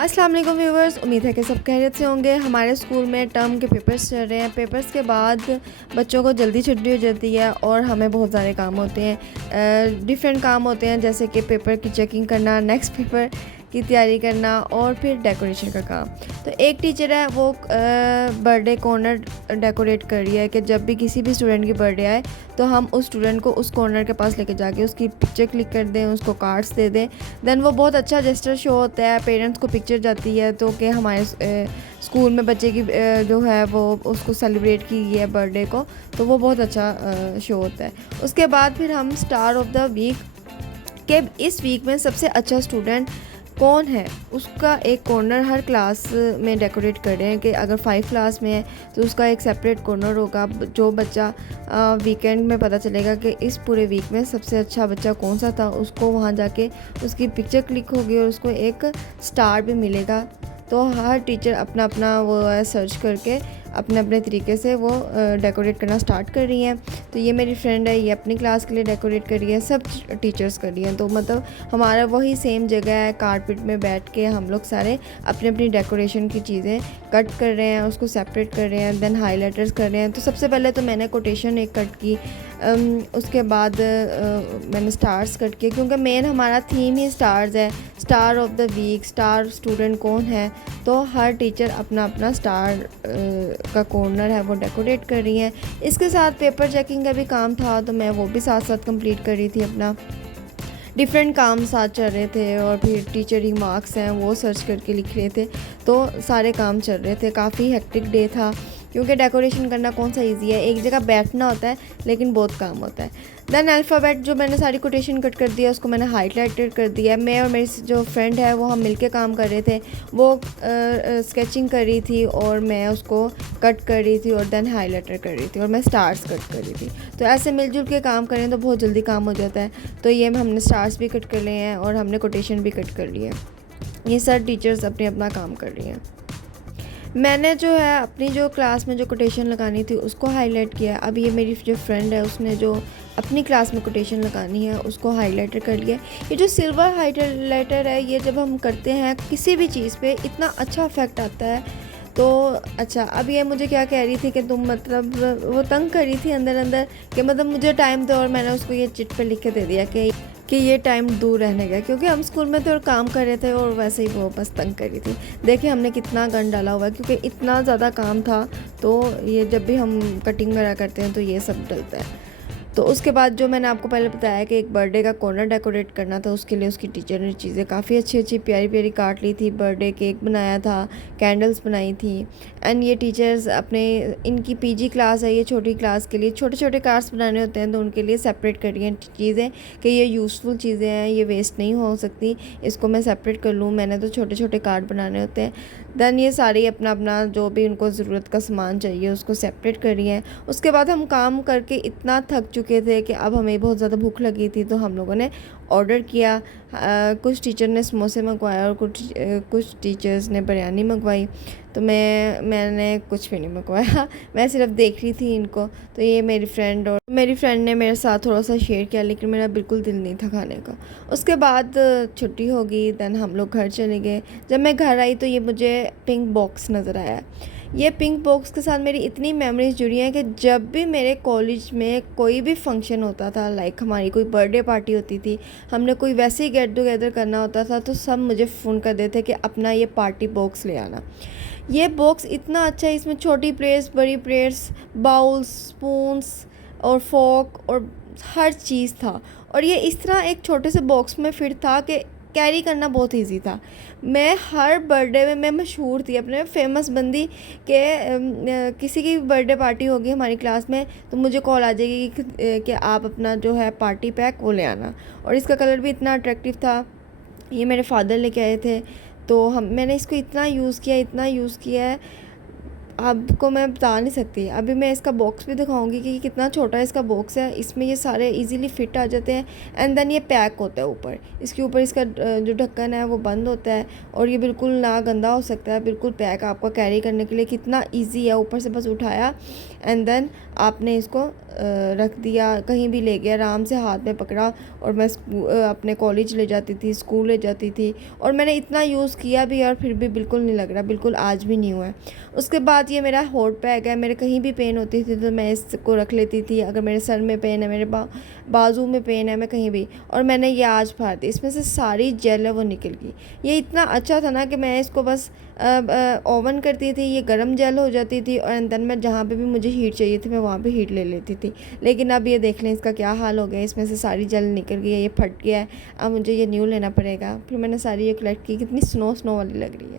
अस्सलाम वालेकुम व्यूवर्स, उम्मीद है कि सब खैरियत से होंगे। हमारे स्कूल में टर्म के पेपर्स चल रहे हैं। पेपर्स के बाद बच्चों को जल्दी छुट्टी हो जाती है और हमें बहुत सारे काम होते हैं, डिफरेंट काम होते हैं, जैसे कि पेपर की चेकिंग करना, नेक्स्ट पेपर की तैयारी करना और फिर डेकोरेशन का काम। तो एक टीचर है वो बर्थडे कॉर्नर डेकोरेट कर रही है कि जब भी किसी भी स्टूडेंट की बर्थडे आए तो हम उस स्टूडेंट को उस कॉर्नर के पास लेके जाके उसकी पिक्चर क्लिक कर दें, उसको कार्ड्स दे दें। देन वो बहुत अच्छा जेस्चर शो होता है, पेरेंट्स को पिक्चर जाती है तो कि हमारे स्कूल में बच्चे की जो है वो उसको सेलिब्रेट की है बर्थडे को, तो वो बहुत अच्छा शो होता है। उसके बाद फिर हम स्टार ऑफ द वीक के इस वीक में सबसे अच्छा स्टूडेंट कौन है उसका एक कॉर्नर हर क्लास में डेकोरेट कर रहे हैं कि अगर 5 क्लास में है तो उसका एक सेपरेट कॉर्नर होगा। जो बच्चा वीकेंड में पता चलेगा कि इस पूरे वीक में सबसे अच्छा बच्चा कौन सा था, उसको वहाँ जाके उसकी पिक्चर क्लिक होगी और उसको एक स्टार भी मिलेगा। तो हर टीचर अपना अपना वो सर्च करके अपने अपने तरीके से वो डेकोरेट करना स्टार्ट कर रही हैं। तो ये मेरी फ्रेंड है, ये अपनी क्लास के लिए डेकोरेट कर रही है, सब टीचर्स कर रही हैं। तो मतलब हमारा वही सेम जगह है, कारपेट में बैठ के हम लोग सारे अपनी अपनी डेकोरेशन की चीज़ें कट कर रहे हैं, उसको सेपरेट कर रहे हैं, देन हाईलाइटर्स कर रहे हैं। तो सबसे पहले तो मैंने कोटेशन एक कट की, उसके बाद मैंने स्टार्स कट किए, क्योंकि मेन हमारा थीम ही स्टार्स है, star of the week, star student कौन है। तो हर टीचर अपना अपना स्टार का कॉर्नर है वो डेकोरेट कर रही हैं। इसके साथ पेपर चेकिंग का भी काम था, तो मैं वो भी साथ साथ कंप्लीट कर रही थी। अपना डिफरेंट काम साथ चल रहे थे और फिर टीचर मार्क्स हैं वो सर्च करके लिख रहे थे। तो सारे काम चल रहे थे, काफ़ी हेक्टिक डे था, क्योंकि डेकोरेशन करना कौन सा इजी है, एक जगह बैठना होता है लेकिन बहुत काम होता है। देन अल्फ़ाबेट जो मैंने सारी कोटेशन कट कर दिया, उसको मैंने हाईलाइटेड कर दिया। मैं और मेरी जो फ्रेंड है वो हम मिलके काम कर रहे थे, वो स्केचिंग कर रही थी और मैं उसको कट कर रही थी और देन हाईलाइटर कर रही थी और मैं स्टार्स कट कर रही थी। तो ऐसे मिलजुल के काम करें तो बहुत जल्दी काम हो जाता है। तो ये हमने स्टार्स भी कट कर लिए हैं और हमने कोटेशन भी कट कर ली है। ये सब टीचर्स अपने अपना काम कर रही हैं। मैंने जो है अपनी जो क्लास में जो कोटेशन लगानी थी उसको हाईलाइट किया। अब ये मेरी जो फ्रेंड है उसने जो अपनी क्लास में कोटेशन लगानी है उसको हाईलाइटर कर लिया। ये जो सिल्वर हाईलाइटर है, ये जब हम करते हैं किसी भी चीज़ पे इतना अच्छा इफेक्ट आता है। तो अच्छा, अब ये मुझे क्या कह रही थी कि तुम मतलब वो तंग कर रही थी अंदर अंदर कि मतलब मुझे टाइम दो, और मैंने उसको ये चिट पे लिख के दे दिया कि ये टाइम दूर रहने का, क्योंकि हम स्कूल में तो काम कर रहे थे और वैसे ही वो बस तंग कर रही थी। देखिए हमने कितना गन डाला हुआ है, क्योंकि इतना ज़्यादा काम था। तो ये जब भी हम कटिंग वगैरह करते हैं तो ये सब डलता है। तो उसके बाद जो मैंने आपको पहले बताया कि एक बर्थडे का कॉर्नर डेकोरेट करना था, उसके लिए उसकी टीचर ने चीज़ें काफ़ी अच्छी अच्छी प्यारी प्यारी काट ली थी। बर्थडे केक बनाया था, कैंडल्स बनाई थी। एंड ये टीचर्स अपने, इनकी पीजी क्लास है, ये छोटी क्लास के लिए छोटे छोटे कार्ड्स बनाने होते हैं, तो उनके लिए सेपरेट कर रही हैं चीज़ें कि ये यूज़फुल चीज़ें हैं, ये वेस्ट नहीं हो सकती, इसको मैं सेपरेट कर लूँ। मैंने तो छोटे छोटे कार्ड बनाने होते हैं। देन ये सारी अपना अपना जो भी उनको ज़रूरत का सामान चाहिए उसको सेपरेट कर रही हैं। उसके बाद हम काम करके इतना थक चुके थे कि अब हमें बहुत ज़्यादा भूख लगी थी, तो हम लोगों ने ऑर्डर किया। कुछ टीचर ने समोसे मंगवाए और कुछ टीचर्स ने बिरयानी मंगवाई। तो मैंने कुछ भी नहीं मंगवाया, मैं सिर्फ देख रही थी इनको। तो ये मेरी फ्रेंड ने मेरे साथ थोड़ा सा शेयर किया, लेकिन मेरा बिल्कुल दिल नहीं था खाने का। उसके बाद छुट्टी हो गई, दैन हम लोग घर चले गए। जब मैं घर आई तो ये मुझे पिंक बॉक्स नज़र आया। ये पिंक बॉक्स के साथ मेरी इतनी मेमोरीज जुड़ी हैं कि जब भी मेरे कॉलेज में कोई भी फंक्शन होता था, लाइक हमारी कोई बर्थडे पार्टी होती थी, हमने कोई वैसे ही गेट टुगेदर करना होता था, तो सब मुझे फ़ोन कर देते कि अपना ये पार्टी बॉक्स ले आना। ये बॉक्स इतना अच्छा है, इसमें छोटी प्लेट्स, बड़ी प्लेट्स, बाउल्स, स्पून्स और फोक और हर चीज़ था। और ये इस तरह एक छोटे से बॉक्स में फिट था कि कैरी करना बहुत इजी था। मैं हर बर्थडे में मैं मशहूर थी, अपने फेमस बंदी के किसी की बर्थडे पार्टी होगी हमारी क्लास में तो मुझे कॉल आ जाएगी कि आप अपना जो है पार्टी पैक वो ले आना। और इसका कलर भी इतना अट्रैक्टिव था, ये मेरे फादर लेके आए थे। तो मैंने इसको इतना यूज़ किया है। आपको मैं बता नहीं सकती। अभी मैं इसका बॉक्स भी दिखाऊंगी कि कितना छोटा इसका बॉक्स है। इसमें ये सारे इजीली फिट आ जाते हैं एंड देन ये पैक होता है ऊपर। इसके ऊपर इसका जो ढक्कन है वो बंद होता है और ये बिल्कुल ना गंदा हो सकता है, बिल्कुल पैक आपका कैरी करने के लिए कितना ईजी है। ऊपर से बस उठाया एंड देन आपने इसको रख दिया, कहीं भी ले गया, आराम से हाथ में पकड़ा। और मैं अपने कॉलेज ले जाती थी, स्कूल ले जाती थी और मैंने इतना यूज़ किया भी और फिर भी बिल्कुल नहीं लग रहा, बिल्कुल आज भी नहीं हुआ है। उसके बाद ये मेरा हॉट बैग है। मेरे कहीं भी पेन होती थी तो मैं इसको रख लेती थी। अगर मेरे सर में पेन है, मेरे बाजू में पेन है, मैं कहीं भी, और मैंने ये आज फाड़ दी। इसमें से सारी जेल है वो निकल गई। ये इतना अच्छा था ना कि मैं इसको बस ओवन करती थी, ये गर्म जेल हो जाती थी और देन मैं जहाँ पे भी मुझे हीट चाहिए थी मैं वहाँ पे हीट ले लेती थी। लेकिन अब ये देख लें इसका क्या हाल हो गया। इसमें से सारी जेल निकल गई है, ये फट गया है। अब मुझे ये न्यू लेना पड़ेगा। फिर मैंने सारी ये कलेक्ट की, कितनी स्नो स्नो वाली लग रही है।